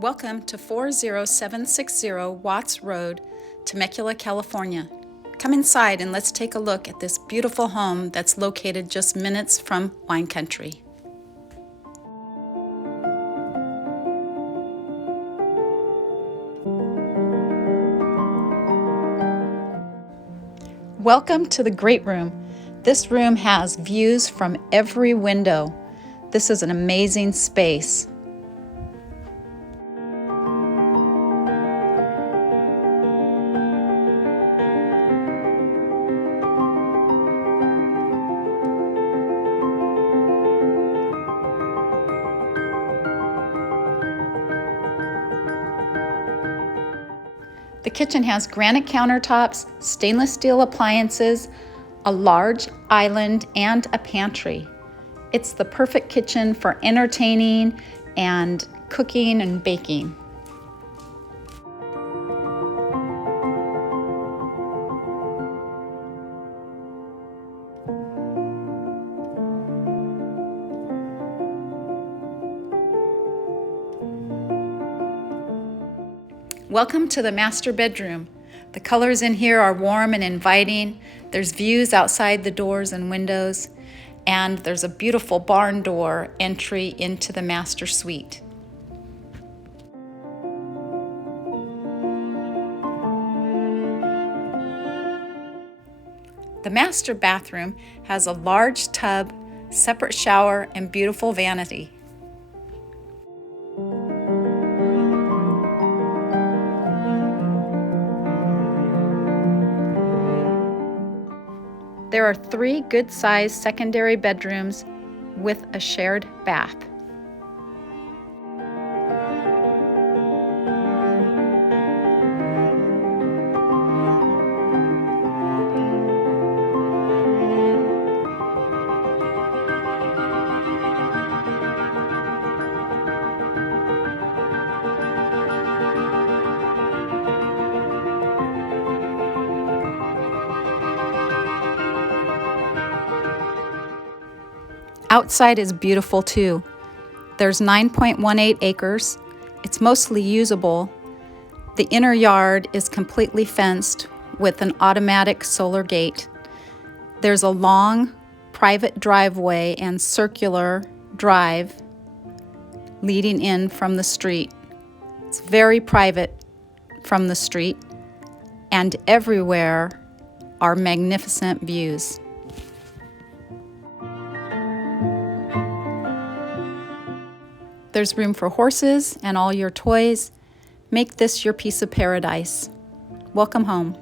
Welcome to 40760 Watts Road, Temecula, California. Come inside and let's take a look at this beautiful home that's located just minutes from wine country. Welcome to the great room. This room has views from every window. This is an amazing space. The kitchen has granite countertops, stainless steel appliances, a large island, and a pantry. It's the perfect kitchen for entertaining and cooking and baking. Welcome to the master bedroom. The colors in here are warm and inviting. There's views outside the doors and windows, and there's a beautiful barn door entry into the master suite. The master bathroom has a large tub, separate shower, and beautiful vanity. There are 3 good-sized secondary bedrooms with a shared bath. Outside is beautiful too. There's 9.18 acres. It's mostly usable. The inner yard is completely fenced with an automatic solar gate. There's a long private driveway and circular drive leading in from the street. It's very private from the street, and everywhere are magnificent views. There's room for horses and all your toys. Make this your piece of paradise. Welcome home.